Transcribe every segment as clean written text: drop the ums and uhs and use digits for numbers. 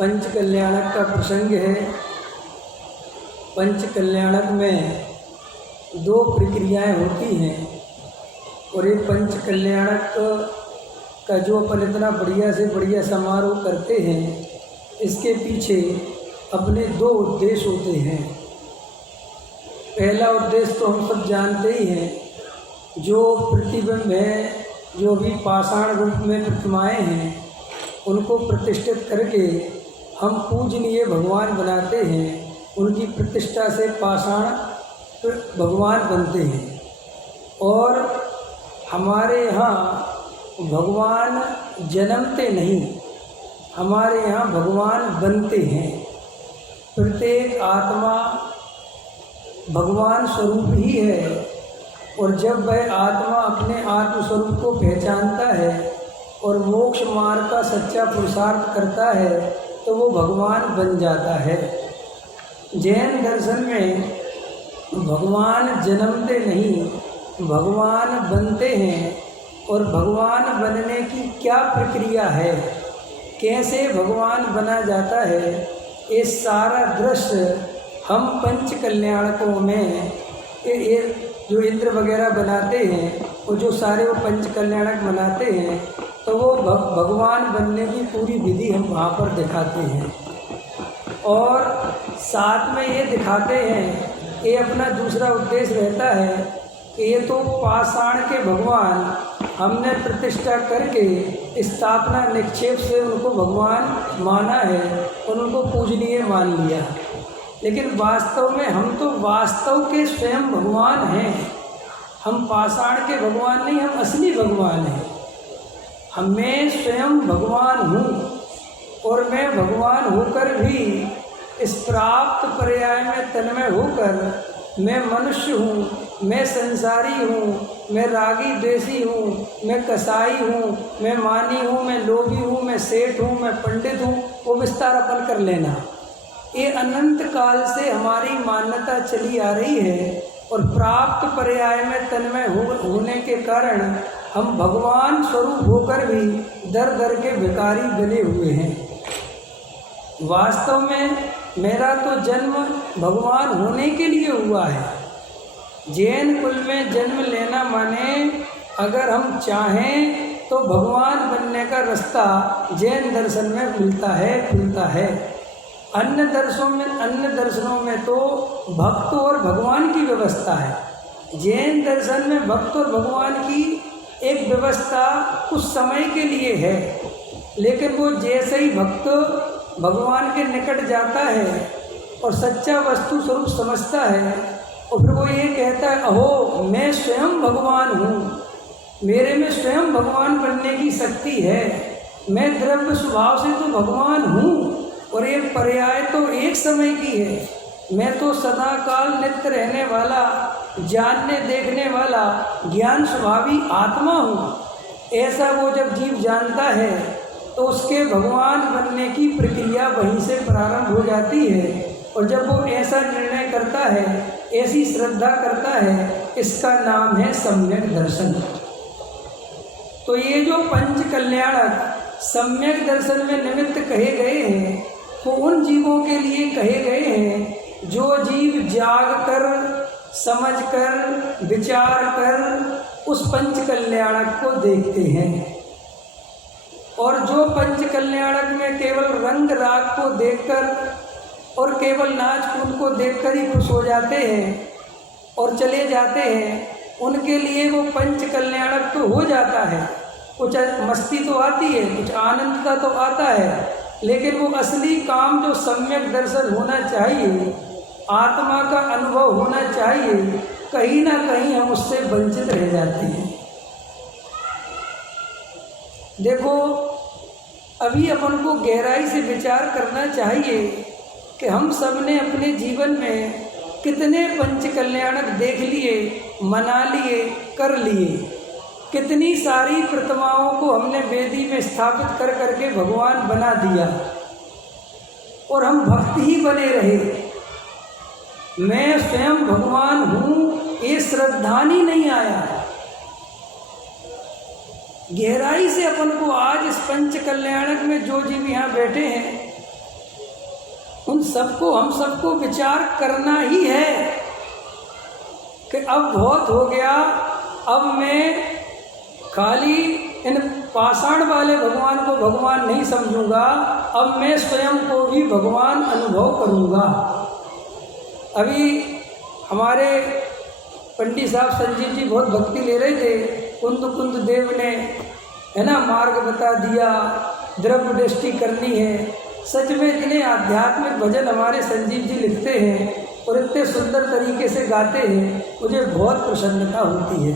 पंच कल्याणक का प्रसंग है। पंच कल्याणक में दो प्रक्रियाएं होती हैं और ये पंच कल्याणक का जो अपन इतना बढ़िया से बढ़िया समारोह करते हैं, इसके पीछे अपने दो उद्देश्य होते हैं। पहला उद्देश्य तो हम सब जानते ही हैं, जो प्रतिबिंब है, जो भी पाषाण रूप में प्रतिमाएं हैं, उनको प्रतिष्ठित करके हम पूजनीय भगवान बनाते हैं। उनकी प्रतिष्ठा से पाषाण भगवान बनते हैं और हमारे यहाँ भगवान जन्मते नहीं, हमारे यहाँ भगवान बनते हैं। प्रत्येक आत्मा भगवान स्वरूप ही है और जब वह आत्मा अपने आत्मस्वरूप को पहचानता है और मोक्ष मार्ग का सच्चा पुरुषार्थ करता है तो वो भगवान बन जाता है। जैन दर्शन में भगवान जन्मते नहीं, भगवान बनते हैं। और भगवान बनने की क्या प्रक्रिया है, कैसे भगवान बना जाता है, ये सारा दृश्य हम पंच कल्याणकों में ये जो इंद्र वगैरह बनाते हैं और जो सारे वो पंच कल्याणक बनाते हैं, तो वो भगवान बनने की पूरी विधि हम वहाँ पर दिखाते हैं। और साथ में ये दिखाते हैं, ये अपना दूसरा उद्देश्य रहता है कि ये तो पाषाण के भगवान हमने प्रतिष्ठा करके स्थापना निक्षेप से उनको भगवान माना है और उनको पूजनीय मान लिया, लेकिन वास्तव में हम तो वास्तव के स्वयं भगवान हैं। हम पाषाण के भगवान नहीं, हम असली भगवान हैं। मैं स्वयं भगवान हूँ और मैं भगवान होकर भी इस प्राप्त पर्याय में तन्मय होकर मैं मनुष्य हूँ, मैं संसारी हूँ, मैं रागी द्वेषी हूँ, मैं कसाई हूँ, मैं मानी हूँ, मैं लोभी हूँ, मैं सेठ हूँ, मैं पंडित हूँ, वो विस्तार अपन कर लेना। ये अनंत काल से हमारी मान्यता चली आ रही है और प्राप्त पर्याय में तन्मय होने के कारण हम भगवान स्वरूप होकर भी दर दर के भिखारी बने हुए हैं। वास्तव में मेरा तो जन्म भगवान होने के लिए हुआ है। जैन कुल में जन्म लेना माने अगर हम चाहें तो भगवान बनने का रास्ता जैन दर्शन में मिलता है, खुलता है। अन्य दर्शनों में तो भक्त और भगवान की व्यवस्था है। जैन दर्शन में भक्त और भगवान की एक व्यवस्था कुछ समय के लिए है, लेकिन वो जैसे ही भक्त भगवान के निकट जाता है और सच्चा वस्तु स्वरूप समझता है और फिर वो ये कहता है, अहो मैं स्वयं भगवान हूँ, मेरे में स्वयं भगवान बनने की शक्ति है, मैं द्रव्य स्वभाव से तो भगवान हूँ और ये पर्याय तो एक समय की है, मैं तो सदा काल नित्य रहने वाला, जानने देखने वाला ज्ञान स्वभावी आत्मा हूँ। ऐसा वो जब जीव जानता है तो उसके भगवान बनने की प्रक्रिया वहीं से प्रारंभ हो जाती है। और जब वो ऐसा निर्णय करता है, ऐसी श्रद्धा करता है, इसका नाम है सम्यक दर्शन। तो ये जो पंच कल्याणक सम्यक दर्शन में निमित्त कहे गए हैं, वो उन जीवों के लिए कहे गए हैं जो जीव जाग कर, समझ कर, विचार कर उस पंच कल्याणक को देखते हैं। और जो पंच कल्याणक में केवल रंग राग को देखकर और केवल नाच कूद को देखकर ही खुश हो जाते हैं और चले जाते हैं, उनके लिए वो पंच कल्याणक तो हो जाता है। कुछ मस्ती तो आती है, कुछ आनंद का तो आता है, लेकिन वो असली काम जो सम्यक दर्शन होना चाहिए, आत्मा का अनुभव होना चाहिए, कहीं ना कहीं हम उससे वंचित रह जाते हैं। देखो, अभी अपन को गहराई से विचार करना चाहिए कि हम सब ने अपने जीवन में कितने पंच कल्याणक देख लिए, मना लिए, कर लिए। कितनी सारी प्रतिमाओं को हमने वेदी में स्थापित कर करके भगवान बना दिया और हम भक्त ही बने रहे। मैं स्वयं भगवान हूँ, ये श्रद्धान ही नहीं आया। गहराई से अपन को आज इस पंच कल्याणक में जो जीव यहाँ बैठे हैं, उन सबको हम सबको विचार करना ही है कि अब बहुत हो गया, अब मैं खाली इन पाषाण वाले भगवान को भगवान नहीं समझूंगा, अब मैं स्वयं को भी भगवान अनुभव करूंगा। अभी हमारे पंडित साहब संजीव जी बहुत भक्ति ले रहे थे, कुंद देव ने है ना मार्ग बता दिया, द्रव्य दृष्टि करनी है। सच में इतने आध्यात्मिक भजन हमारे संजीव जी लिखते हैं और इतने सुंदर तरीके से गाते हैं, मुझे बहुत प्रसन्नता होती है।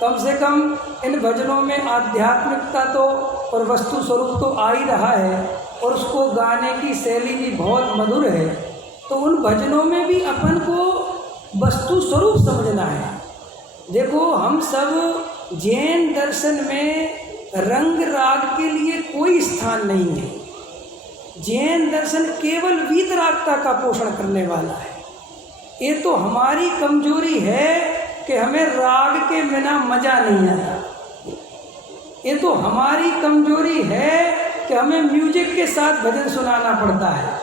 कम से कम इन भजनों में आध्यात्मिकता तो और वस्तु स्वरूप तो आ ही रहा है और उसको गाने की शैली भी बहुत मधुर है। तो उन भजनों में भी अपन को वस्तु स्वरूप समझना है। देखो, हम सब जैन दर्शन में रंग राग के लिए कोई स्थान नहीं है। जैन दर्शन केवल वीतरागता का पोषण करने वाला है। ये तो हमारी कमजोरी है कि हमें राग के बिना मजा नहीं आता। ये तो हमारी कमजोरी है कि हमें म्यूजिक के साथ भजन सुनाना पड़ता है।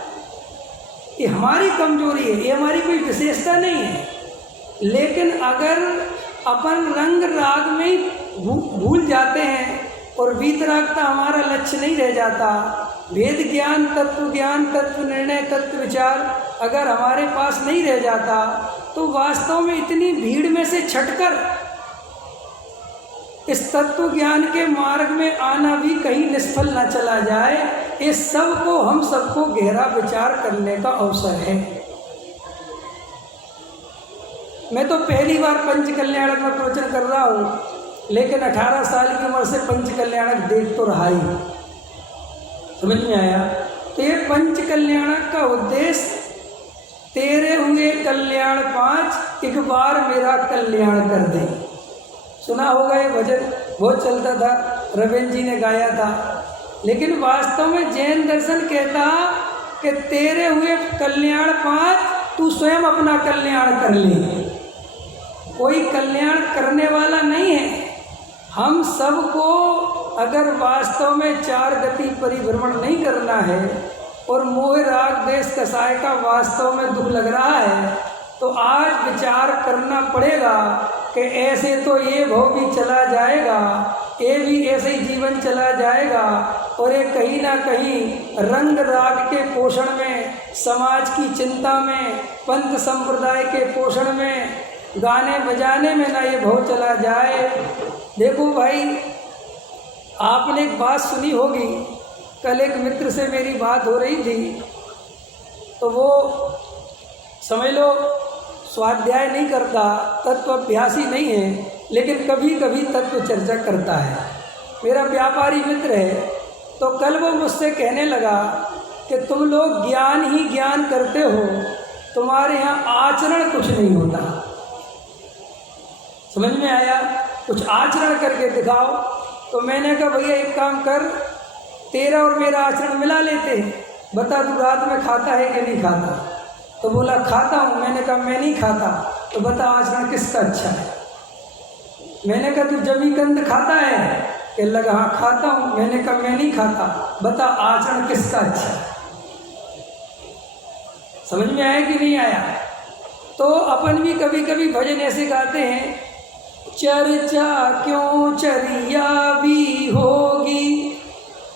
ये हमारी कमजोरी है, ये हमारी कोई विशेषता नहीं है। लेकिन अगर अपन रंग राग में भूल जाते हैं और वीतरागता हमारा लक्ष्य नहीं रह जाता, वेद ज्ञान, तत्व निर्णय, तत्व विचार अगर हमारे पास नहीं रह जाता, तो वास्तव में इतनी भीड़ में से छटकर इस तत्व ज्ञान के मार्ग में आना भी कहीं निष्फल न चला जाए। इस सब को हम सबको गहरा विचार करने का अवसर है। मैं तो पहली बार पंच कल्याणक में प्रवचन कर रहा हूँ, लेकिन 18 साल की उम्र से पंच कल्याणक देख तो रहा ही। समझ में आया? तो ये पंच कल्याणक का उद्देश्य तेरे हुए कल्याण 5, एक बार मेरा कल्याण कर दे। सुना होगा ये भजन, बहुत चलता था, रविंद्र जी ने गाया था। लेकिन वास्तव में जैन दर्शन कहता कि तेरे हुए कल्याण 5, तू स्वयं अपना कल्याण कर ले। कोई कल्याण करने वाला नहीं है। हम सबको अगर वास्तव में 4 गति परिभ्रमण नहीं करना है और मोह राग देश कसाय का वास्तव में दुख लग रहा है, तो आज विचार करना पड़ेगा कि ऐसे तो ये भव भी चला जाएगा, ये भी ऐसे ही जीवन चला जाएगा और ये कहीं ना कहीं रंग राग के पोषण में, समाज की चिंता में, पंथ संप्रदाय के पोषण में, गाने बजाने में ना ये भव चला जाए। देखो भाई, आपने एक बात सुनी होगी, कल एक मित्र से मेरी बात हो रही थी, तो वो समझ लो स्वाध्याय नहीं करता, तत्व अभ्यासी नहीं है, लेकिन कभी कभी तत्व चर्चा करता है। मेरा व्यापारी मित्र है। तो कल वो मुझसे कहने लगा कि तुम लोग ज्ञान ही ज्ञान करते हो, तुम्हारे यहाँ आचरण कुछ नहीं होता। समझ में आया? कुछ आचरण करके दिखाओ। तो मैंने कहा भैया एक काम कर, तेरा और मेरा आचरण मिला लेते हैं, बता तू रात में खाता है कि नहीं खाता? तो बोला खाता हूँ। मैंने कहा मैं नहीं खाता। तो बता आचरण किसका अच्छा है? मैंने कहा तू जमीकंद खाता है? कि लगा हाँ खाता हूँ। मैंने कहा मैं नहीं खाता, बता आचरण किसका अच्छा है? समझ में आया कि नहीं आया? तो अपन भी कभी कभी भजन ऐसे गाते हैं, चर्चा क्यों चरिया भी होगी,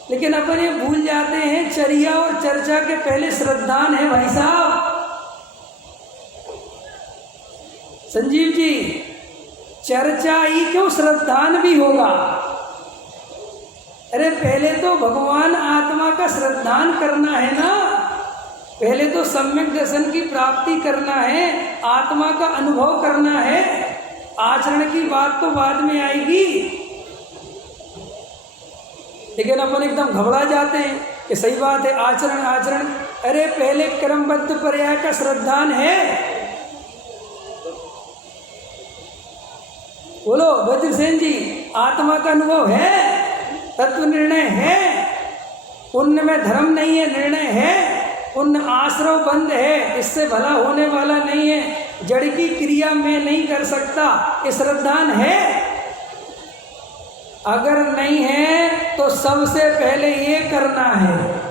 लेकिन अपन ये भूल जाते हैं चर्या और चर्चा के पहले श्रद्धान है भाई साहब। संजीव जी, चर्चा ही क्यों, श्रद्धान भी होगा। अरे पहले तो भगवान आत्मा का श्रद्धान करना है ना, पहले तो सम्यक दर्शन की प्राप्ति करना है, आत्मा का अनुभव करना है। आचरण की बात तो बाद में आएगी। लेकिन अपन एकदम घबरा जाते हैं कि सही बात है आचरण आचरण। अरे पहले क्रमबद्ध पर्याय का श्रद्धान है। बोलो वज्रसेन जी, आत्मा का अनुभव है, तत्व निर्णय है, पुण्य में धर्म नहीं है, निर्णय है, पुण्य आश्रव बंद है, इससे भला होने वाला नहीं है, जड़ की क्रिया में नहीं कर सकता, ये श्रद्धान है। अगर नहीं है तो सबसे पहले ये करना है।